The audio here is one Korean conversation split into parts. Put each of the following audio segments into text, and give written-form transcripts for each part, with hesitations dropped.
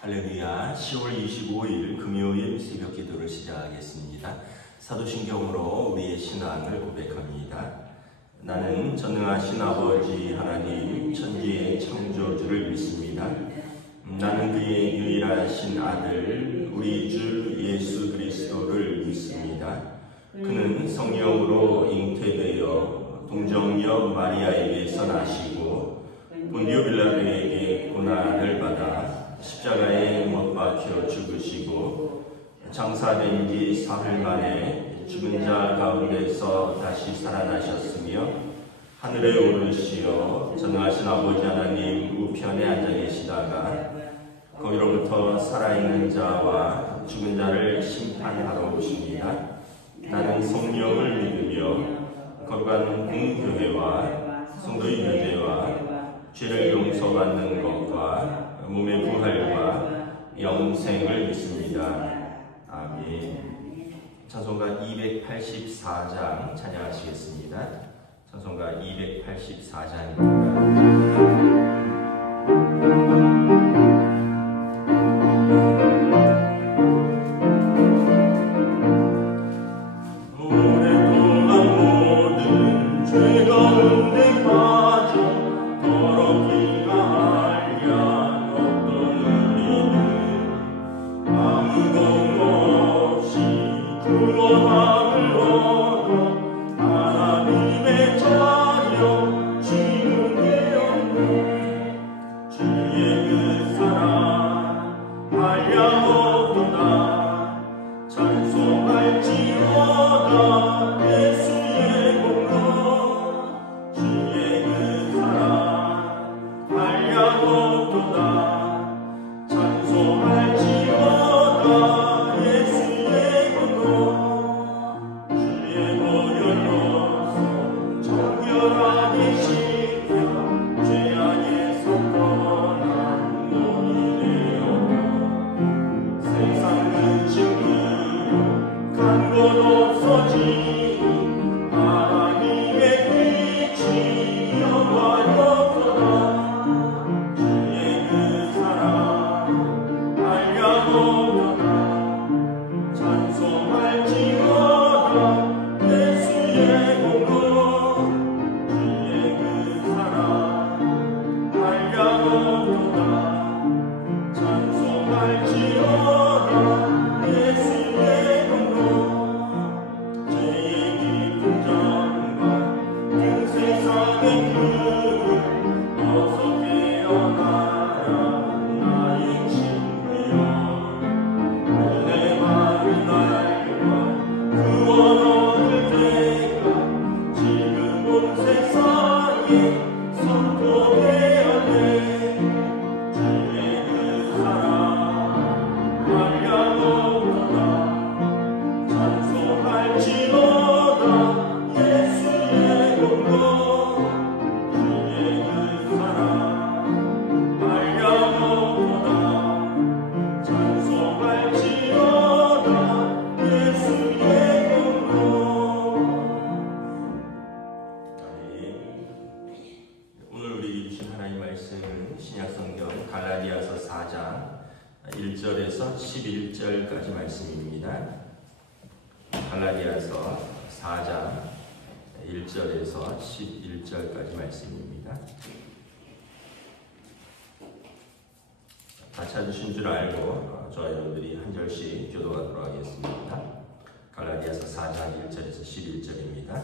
할렐루야. 10월 25일 금요일 새벽 기도를 시작하겠습니다. 사도신경으로 우리의 신앙을 고백합니다. 나는 전능하신 아버지 하나님 천지의 창조주를 믿습니다. 나는 그의 유일하신 아들 우리 주 예수 그리스도를 믿습니다. 그는 성령으로 잉태되어 동정녀 마리아에게서 나시고 본디오 빌라도에게 고난을 받아 십자가에 못 박혀 죽으시고 장사된 지 사흘 만에 죽은 자 가운데서 다시 살아나셨으며 하늘에 오르시어 전능하신 아버지 하나님 우편에 앉아 계시다가 거기로부터 살아있는 자와 죽은 자를 심판하러 오십니다. 나는 성령을 믿으며 거룩한 공교회와 성도의 교제와 죄를 용서받는 것과 몸의 부활과 영생을 믿습니다. 아멘. 찬송가 284장 찬양하시겠습니다. 찬송가 284장입니다. 갈라디아서 4장 1절에서 11절까지 말씀입니다. 갈라디아서 4장 1절에서 11절까지 말씀입니다. 다 찾으신 줄 알고 저와 여러분들이 한 절씩 교도하도록 하겠습니다. 갈라디아서 4장 1절에서 11절입니다.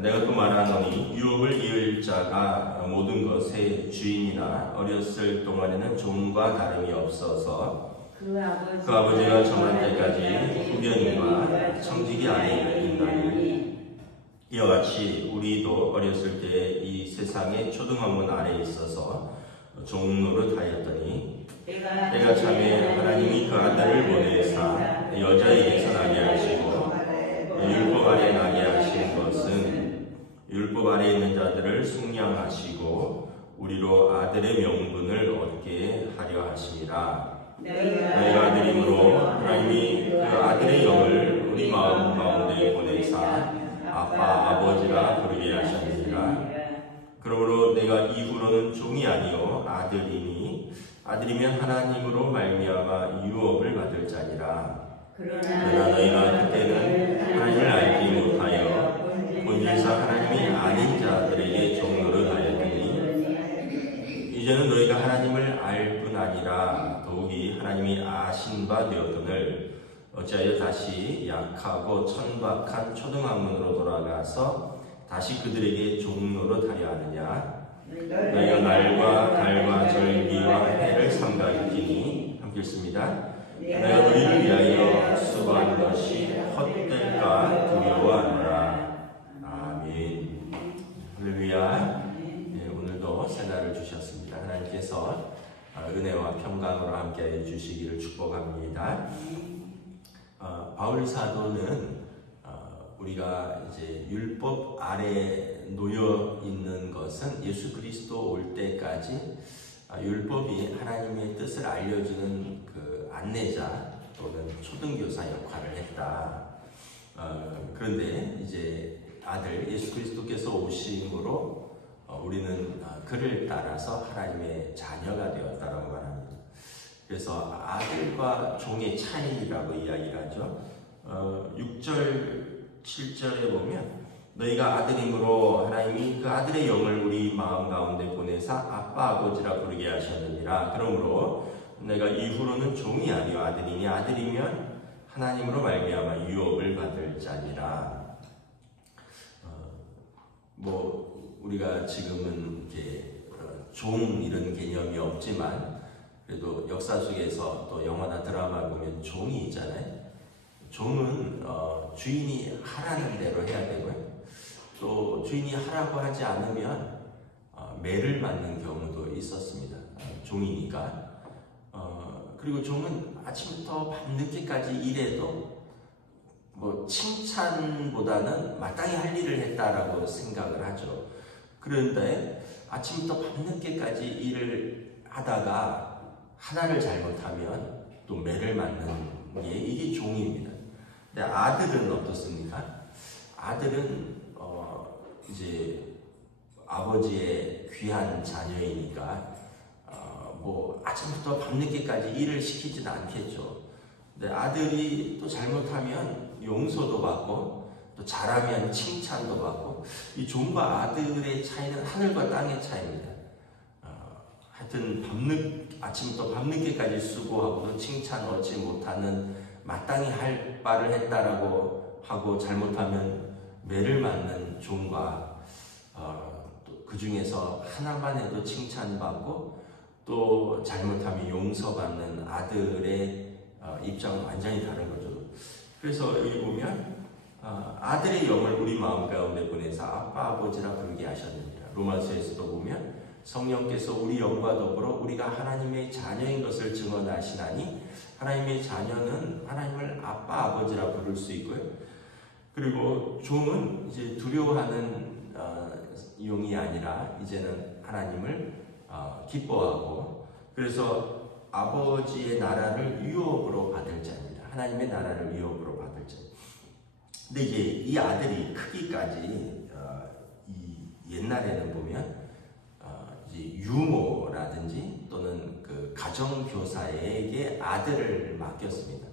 내가 또 말하노니 유업을 이을 자가 모든 것의 주인이나 어렸을 동안에는 종과 다름이 없어서 그 아버지가 정한 때까지 후견인과 청지기 아래에 있나니 이와 같이 우리도 어렸을 때 이 세상의 초등학문 아래에 있어서 종노릇하였더니 때가 참에 하나님이 그 아들을 보내사 여자에게서 나게 하시고 율법 아래 나게 하신 것은 율법 아래 있는 자들을 속량하시고 우리로 아들의 명분을 얻게 하려 하심이라. 너희가 아들이므로 하나님이 그 아들의 영을 우리 마음 가운데 보내사 아빠 아버지라 부르게 하셨느니라. 그러므로 내가 이후로는 종이 아니요 아들이니 아들이면 하나님으로 말미암아 유업을 받을 자니라. 그러나 너희가 그때는 하나님을 알지 못하여 본질상 하나님이 아닌 자들에게 종노릇 하였더니 이제는 너희가 하나님을 알 뿐 아니라 더욱이 하나님이 아신 바 되었거늘 어찌하여 다시 약하고 천박한 초등학문으로 돌아가서 다시 그들에게 종노릇 하려 하느냐. 너희가 날과 달과 절기와 해를 삼가리키니 함께 읽습니다. 내가 너희를 위하여 수고한 것이 헛될까 두려워하노라. 아멘. 할렐루야. 오늘도 새날을 주셨습니다. 하나님께서 은혜와 평강으로 함께해 주시기를 축복합니다. 바울 사도는 우리가 이제 율법 아래 놓여 있는 것은 예수 그리스도 올 때까지 율법이 하나님의 뜻을 알려주는 그 안내자 또는 초등교사 역할을 했다. 그런데 이제 아들 예수 그리스도께서 오심으로 우리는 그를 따라서 하나님의 자녀가 되었다라고 말합니다. 그래서 아들과 종의 차이라고 이야기를 하죠. 6절 7절에 보면 너희가 아들이므로 하나님이 그 아들의 영을 우리 마음 가운데 보내사 아빠 아버지라 부르게 하셨느니라. 그러므로 내가 이후로는 종이 아니요 아들이니 아들이면 하나님으로 말미암아 유업을 받을 자니라. 우리가 지금은 이렇게 종 이런 개념이 없지만 그래도 역사 속에서 또 영화나 드라마 보면 종이 있잖아요. 종은 주인이 하라는 대로 해야 되고요. 또 주인이 하라고 하지 않으면 매를 맞는 경우도 있었습니다. 종이니까. 그리고 종은 아침부터 밤늦게까지 일해도 칭찬보다는 마땅히 할 일을 했다라고 생각을 하죠. 그런데 아침부터 밤늦게까지 일을 하다가 하나를 잘못하면 또 매를 맞는 게 이게 종입니다. 근데 아들은 어떻습니까? 아들은 이제 아버지의 귀한 자녀이니까 아침부터 밤늦게까지 일을 시키지는 않겠죠. 근데 아들이 또 잘못하면 용서도 받고 또 잘하면 칭찬도 받고 이 종과 아들의 차이는 하늘과 땅의 차이입니다. 하여튼 아침부터 밤늦게까지 수고하고도 칭찬 얻지 못하는 마땅히 할 바를 했다라고 하고 잘못하면 매를 맞는 종과 그 중에서 하나만 해도 칭찬받고 또 잘못하면 용서받는 아들의 입장은 완전히 다른 거죠. 그래서 여기 보면 아들의 영을 우리 마음 가운데 보내서 아빠 아버지라 부르게 하셨느니라. 로마서에서도 보면 성령께서 우리 영과 더불어 우리가 하나님의 자녀인 것을 증언하시나니 하나님의 자녀는 하나님을 아빠 아버지라 부를 수 있고요. 그리고 종은 이제 두려워하는 용이 아니라 이제는 하나님을 기뻐하고 그래서 아버지의 나라를 유업으로 받을 자입니다. 하나님의 나라를 유업으로 받을 자. 근데 이제 이 아들이 크기까지 옛날에는 보면 이제 유모라든지 또는 그 가정교사에게 아들을 맡겼습니다.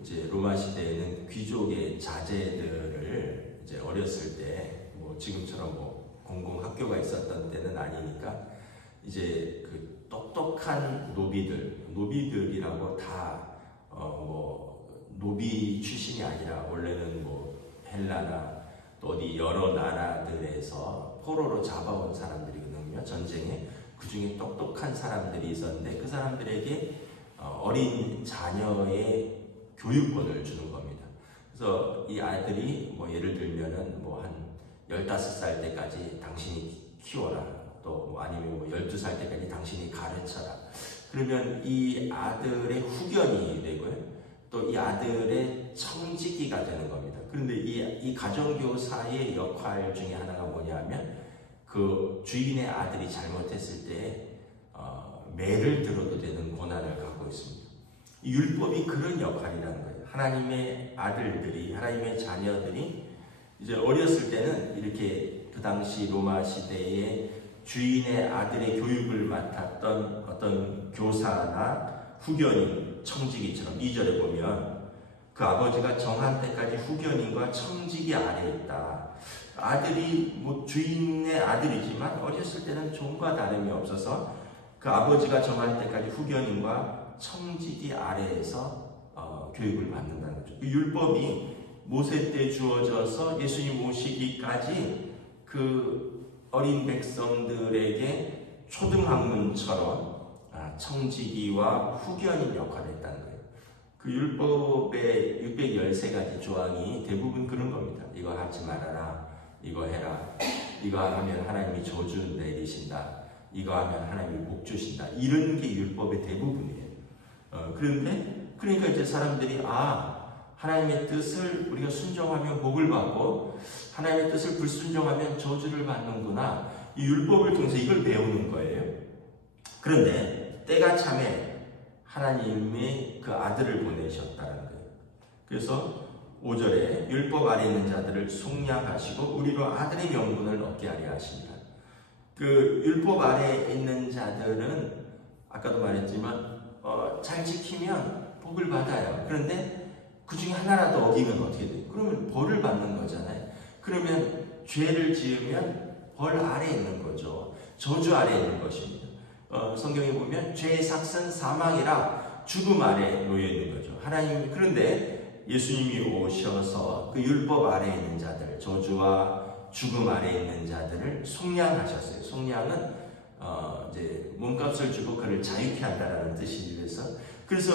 이제 로마 시대에는 귀족의 자제들을 이제 어렸을 때 지금처럼 공공학교가 있었던 때는 아니니까 이제 그 똑똑한 노비들이라고 다 노비 출신이 아니라 원래는 헬라나 또 어디 여러 나라들에서 포로로 잡아온 사람들이거든요. 전쟁에 그 중에 똑똑한 사람들이 있었는데 그 사람들에게 어린 자녀의 교육권을 주는 겁니다. 그래서 이 아이들이 예를 들면은 한 15살 때까지 당신이 키워라. 또 아니면 12살 때까지 당신이 가르쳐라. 그러면 이 아들의 후견이 되고요. 또 이 아들의 청지기가 되는 겁니다. 그런데 이 가정교사의 역할 중에 하나가 뭐냐면 그 주인의 아들이 잘못했을 때 매를 들어도 되는 권한을 갖고 있습니다. 이 율법이 그런 역할이라는 거예요. 하나님의 아들들이, 하나님의 자녀들이 이제 어렸을 때는 이렇게 그 당시 로마 시대의 주인의 아들의 교육을 맡았던 어떤 교사나 후견인, 청지기처럼 2절에 보면 그 아버지가 정한 때까지 후견인과 청지기 아래에 있다. 아들이 주인의 아들이지만 어렸을 때는 종과 다름이 없어서 그 아버지가 정한 때까지 후견인과 청지기 아래에서 교육을 받는다는 거죠. 율법이 모세 때 주어져서 예수님 오시기까지 그 어린 백성들에게 초등학문처럼 청지기와 후견인 역할을 했다는 거예요. 그 율법의 613가지 조항이 대부분 그런 겁니다. 이거 하지 말아라, 이거 해라, 이거 하면 하나님이 저주 내리신다, 이거 하면 하나님이 복 주신다, 이런 게 율법의 대부분이에요. 그러니까 이제 사람들이 하나님의 뜻을 우리가 순종하면 복을 받고 하나님의 뜻을 불순종하면 저주를 받는구나, 이 율법을 통해서 이걸 배우는 거예요. 그런데 때가 참에 하나님이 그 아들을 보내셨다는 거예요. 그래서 5절에 율법 아래 있는 자들을 속량하시고 우리로 아들의 명분을 얻게 하려 하십니다. 그 율법 아래 있는 자들은 아까도 말했지만 잘 지키면 복을 받아요. 그런데 그 중에 하나라도 어기면 어떻게 돼요? 그러면 벌을 받는 거잖아요. 그러면 죄를 지으면 벌 아래에 있는 거죠. 저주 아래에 있는 것입니다. 성경에 보면 죄의 삭은 사망이라 죽음 아래에 놓여 있는 거죠. 하나님, 그런데 예수님이 오셔서 그 율법 아래에 있는 자들, 저주와 죽음 아래에 있는 자들을 속량하셨어요. 속량은 이제 몸값을 주고 그를 자유케 한다라는 뜻이면서, 그래서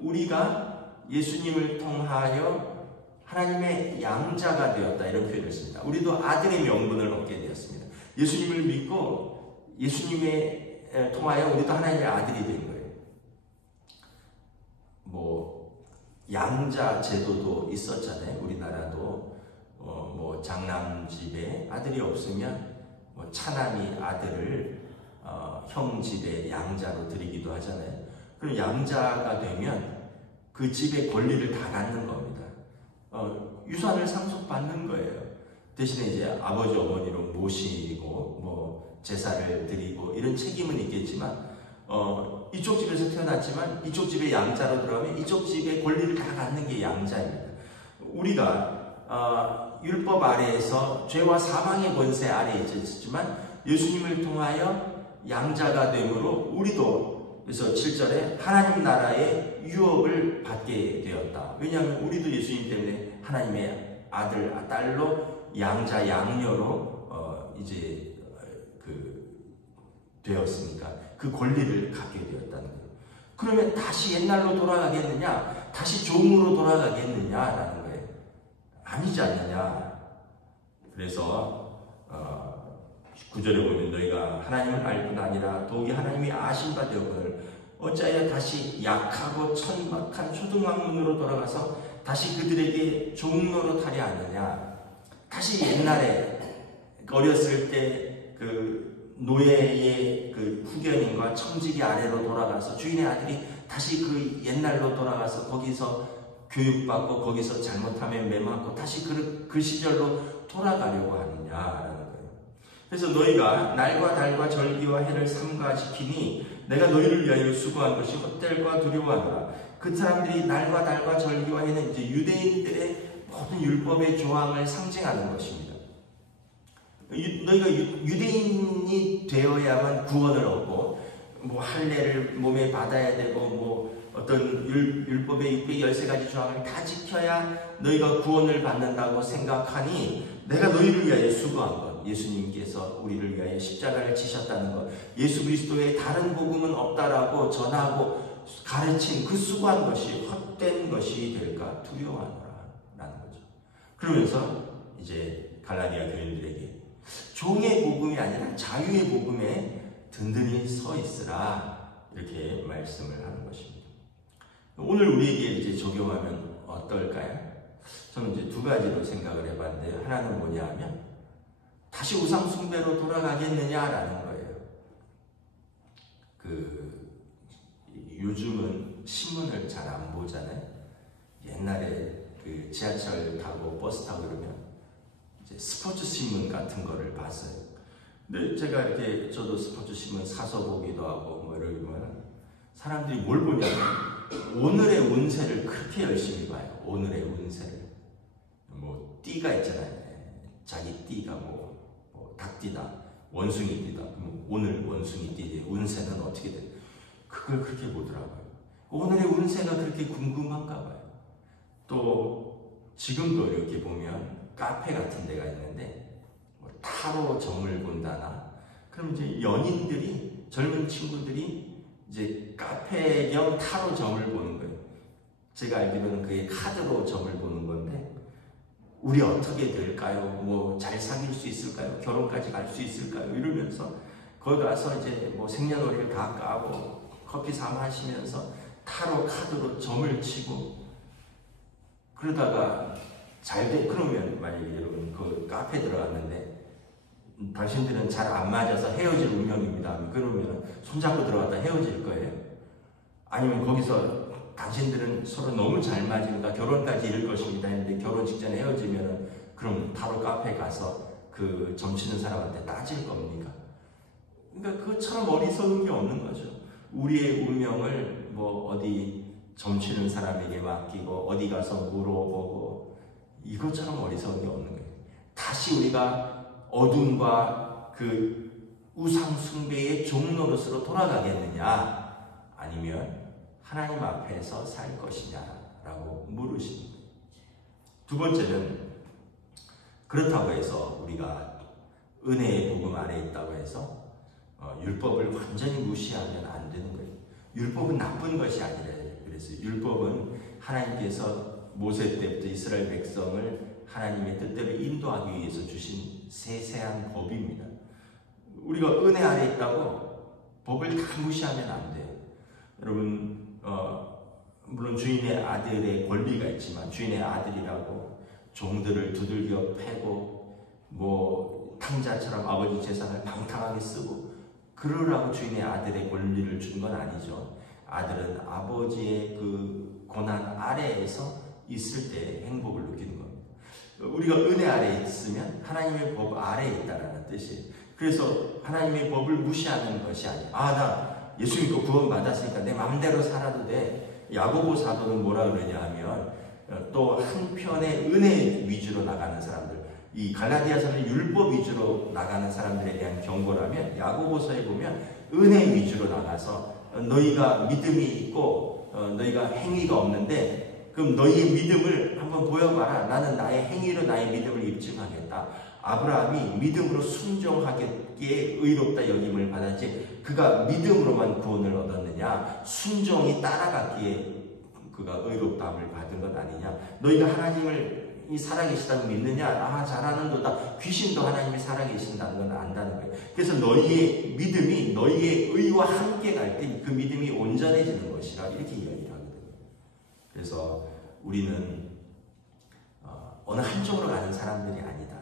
우리가 예수님을 통하여 하나님의 양자가 되었다, 이런 표현을 씁니다. 우리도 아들의 명분을 얻게 되었습니다. 예수님을 믿고 예수님의 통하여 우리도 하나님의 아들이 된 거예요. 양자 제도도 있었잖아요. 우리나라도 장남집에 아들이 없으면 차남이 아들을 형 집에 양자로 드리기도 하잖아요. 그럼 양자가 되면 그 집의 권리를 다 갖는 겁니다. 유산을 상속받는 거예요. 대신에 이제 아버지 어머니로 모시고 제사를 드리고 이런 책임은 있겠지만 이쪽 집에서 태어났지만 이쪽 집에 양자로 들어가면 이쪽 집의 권리를 다 갖는 게 양자입니다. 우리가 율법 아래에서 죄와 사망의 권세 아래에 있었지만 예수님을 통하여 양자가 되므로 우리도, 그래서 7절에 하나님 나라의 유업을 받게 되었다. 왜냐하면 우리도 예수님 때문에 하나님의 아들, 딸로 양자, 양녀로 이제 되었으니까 그 권리를 갖게 되었다는 거예요. 그러면 다시 옛날로 돌아가겠느냐? 다시 종으로 돌아가겠느냐라는 거예요. 아니지 않느냐? 그래서 9절에 보면 너희가 하나님을 알 뿐 아니라 더욱이 하나님이 아신 바 되었거늘 어찌하여 다시 약하고 천박한 초등학문으로 돌아가서 다시 그들에게 종로로 타려 하느냐? 다시 옛날에 어렸을 때 그 노예의 그 후견인과 청지기 아래로 돌아가서 주인의 아들이 다시 그 옛날로 돌아가서 거기서 교육받고 거기서 잘못하면 매맞고 다시 그 시절로 돌아가려고 하느냐라는 거예요. 그래서 너희가 날과 달과 절기와 해를 삼가시키니 내가 너희를 위하여 수고한 것이 헛될과 두려워하노라. 그 사람들이 날과 달과 절기와 해는 이제 유대인들의 모든 율법의 조항을 상징하는 것입니다. 너희가 유대인이 되어야만 구원을 얻고 할례를 몸에 받아야 되고 어떤 율법의 613가지 조항을 다 지켜야 너희가 구원을 받는다고 생각하니 내가 너희를 위하여 수고한 것, 예수님께서 우리를 위하여 십자가를 지셨다는 것, 예수 그리스도의 다른 복음은 없다라고 전하고 가르친 그 수고한 것이 헛된 것이 될까 두려워하노라 라는 거죠. 그러면서 이제 갈라디아 교인들에게 종의 복음이 아니라 자유의 복음에 든든히 서 있으라, 이렇게 말씀을 하는 것입니다. 오늘 우리에게 이제 적용하면 어떨까요? 저는 이제 두 가지로 생각을 해봤는데요. 하나는 뭐냐 하면 다시 우상 숭배로 돌아가겠느냐라는 거예요. 요즘은 신문을 잘 안 보잖아요. 옛날에 그 지하철 타고 버스 타고 그러면 이제 스포츠 신문 같은 거를 봤어요. 근데 제가 이렇게 저도 스포츠 신문 사서 보기도 하고 뭐 이러면 사람들이 뭘 보냐면 오늘의 운세를 그렇게 열심히 봐요. 오늘의 운세를. 뭐 띠가 있잖아요. 자기 띠가 뭐 닭띠다, 원숭이 띠다. 그럼 오늘 원숭이 띠의 운세는 어떻게 돼? 그걸 그렇게 보더라고요. 오늘의 운세가 그렇게 궁금한가 봐요. 또 지금도 이렇게 보면 카페 같은 데가 있는데 뭐 타로 점을 본다나 그럼 이제 연인들이 젊은 친구들이 이제 카페 겸 타로 점을 보는 거예요. 제가 알기로는 그게 카드로 점을 보는 건데 우리 어떻게 될까요? 뭐 잘 사귈 수 있을까요? 결혼까지 갈 수 있을까요? 이러면서 거기 가서 이제 뭐 생년월일 다 까고 커피 사 마시면서 타로 카드로 점을 치고 그러다가 잘 돼. 그러면 만약에 여러분 그 카페 들어갔는데 당신들은 잘 안 맞아서 헤어질 운명입니다. 그러면 손잡고 들어갔다 헤어질 거예요? 아니면 거기서 당신들은 서로 너무 잘 맞으니까 결혼까지 이룰 것입니다 했는데 결혼 직전에 헤어지면 그럼 바로 카페에 가서 그 점치는 사람한테 따질 겁니까? 그러니까 그것처럼 어리석은 게 없는 거죠. 우리의 운명을 뭐 어디 점치는 사람에게 맡기고 어디 가서 물어보고 이것처럼 어리석은 게 없는 거예요. 다시 우리가 어둠과 그 우상 숭배의 종노릇으로 돌아가겠느냐 아니면 하나님 앞에서 살 것이냐라고 물으십니다. 두 번째는 그렇다고 해서 우리가 은혜의 복음 안에 있다고 해서 율법을 완전히 무시하면 안 되는 거예요. 율법은 나쁜 것이 아니라 그래서 율법은 하나님께서 모세 때부터 이스라엘 백성을 하나님의 뜻대로 인도하기 위해서 주신 세세한 법입니다. 우리가 은혜 아래 있다고 법을 다 무시하면 안 돼요. 여러분 물론 주인의 아들의 권리가 있지만 주인의 아들이라고 종들을 두들겨 패고 뭐 탕자처럼 아버지 재산을 방탕하게 쓰고 그러라고 주인의 아들의 권리를 준 건 아니죠. 아들은 아버지의 그 고난 아래에서 있을 때 행복을 느끼는 겁니다. 우리가 은혜 아래에 있으면 하나님의 법 아래에 있다는 뜻이에요. 그래서 하나님의 법을 무시하는 것이 아니에요. 나 예수 믿고 구원 받았으니까 내 마음대로 살아도 돼. 야고보 사도는 뭐라 그러냐 하면 또 한편의 은혜 위주로 나가는 사람들, 이 갈라디아서는 율법 위주로 나가는 사람들에 대한 경고라면 야고보서에 보면 은혜 위주로 나가서 너희가 믿음이 있고 너희가 행위가 없는데 그럼 너희의 믿음을 한번 보여봐라. 나는 나의 행위로 나의 믿음을 입증하겠다. 아브라함이 믿음으로 순종하기에 의롭다 여김을 받았지 그가 믿음으로만 구원을 얻었느냐 순종이 따라갔기에 그가 의롭다함을 받은 것 아니냐. 너희가 하나님을 이 살아계시다고 믿느냐? 잘하는도다. 귀신도 하나님이 살아계신다는 건 안다는 거예요. 그래서 너희의 믿음이 너희의 의와 함께 갈 때 그 믿음이 온전해지는 것이라 이렇게 이야기를 하거든요. 그래서 우리는 어느 한쪽으로 가는 사람들이 아니다.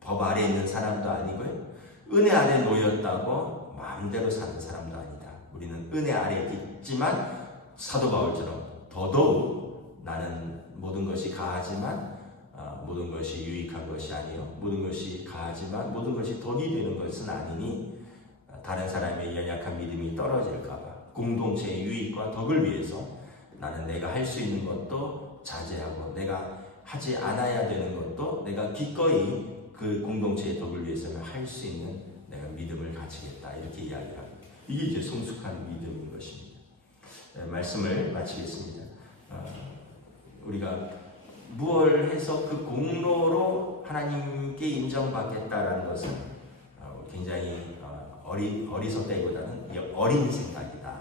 법 아래에 있는 사람도 아니고요. 은혜 아래 놓였다고 마음대로 사는 사람도 아니다. 우리는 은혜 아래에 있지만 사도 바울처럼 더더욱 나는 모든 것이 가하지만 모든 것이 유익한 것이 아니요 모든 것이 가하지만 모든 것이 덕이 되는 것은 아니니 다른 사람의 연약한 믿음이 떨어질까봐 공동체의 유익과 덕을 위해서 나는 내가 할 수 있는 것도 자제하고 내가 하지 않아야 되는 것도 내가 기꺼이 그 공동체의 덕을 위해서는 할 수 있는 내가 믿음을 가지겠다 이렇게 이야기를 합니다. 이게 이제 성숙한 믿음인 것입니다. 말씀을 마치겠습니다. 우리가 무엇을 해서 그 공로로 하나님께 인정받겠다라는 것은 굉장히 어리석다기보다는 어린 생각이다.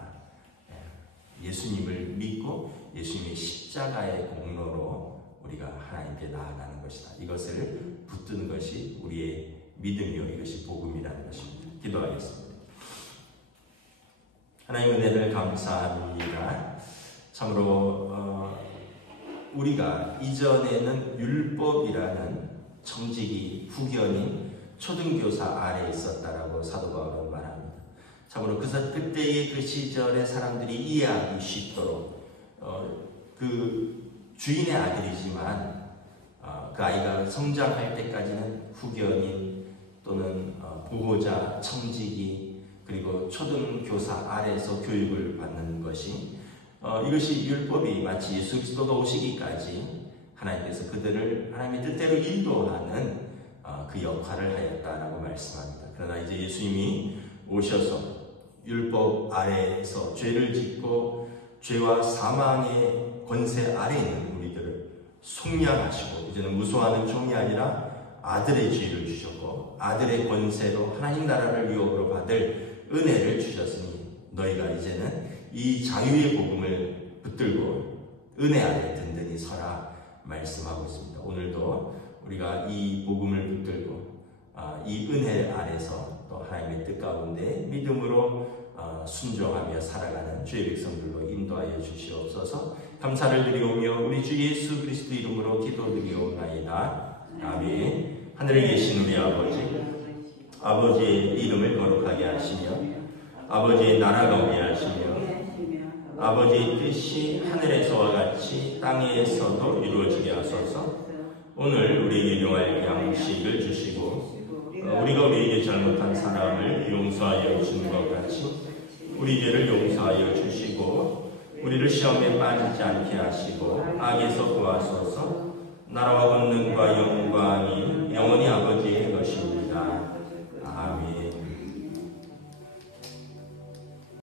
예수님을 믿고 예수님의 십자가의 공로로 우리가 하나님께 나아가는 것이다. 이것을 붙드는 것이 우리의 믿음이요 이것이 복음이라는 것입니다. 기도하겠습니다. 하나님 은혜를 감사합니다. 참으로 우리가 이전에는 율법이라는 청지기 후견인 초등교사 아래에 있었다라고 사도 바울은 말합니다. 참으로 그때의 그 시절의 사람들이 이해하기 쉽도록 그 주인의 아들이지만 그 아이가 성장할 때까지는 후견인 또는 보호자, 청지기, 그리고 초등교사 아래에서 교육을 받는 것이 이것이 율법이 마치 예수 그리스도가 오시기까지 하나님께서 그들을 하나님의 뜻대로 인도하는 그 역할을 하였다라고 말씀합니다. 그러나 이제 예수님이 오셔서 율법 아래에서 죄를 짓고 죄와 사망의 권세 아래에 있는 우리들을 속량하시고 이제는 무소하는 종이 아니라 아들의 지위를 주셨고 아들의 권세로 하나님 나라를 유업으로 받을 은혜를 주셨으니 너희가 이제는 이 자유의 복음을 붙들고 은혜 아래 든든히 서라 말씀하고 있습니다. 오늘도 우리가 이 복음을 붙들고 이 은혜 아래서 또 하나님의 뜻 가운데 믿음으로 순종하며 살아가는 주의 백성들로 인도하여 주시옵소서. 감사를 드리오며 우리 주 예수 그리스도 이름으로 기도드리옵나이다. 아멘. 하늘에 계신 우리 아버지의 이름을 거룩하게 하시며 아버지의 나라가 오게 하시며 아버지의 뜻이 하늘에서와 같이 땅에서도 이루어지게 하소서. 오늘 우리에게 용할 양식을 주시고 우리가 우리에게 잘못한 사람을 용서하여 주는 것 같이 우리 죄를 용서하여 주시고 우리를 시험에 빠지지 않게 하시고 악에서 구하소서. 나라와 권능과 영광이 영원히 아버지의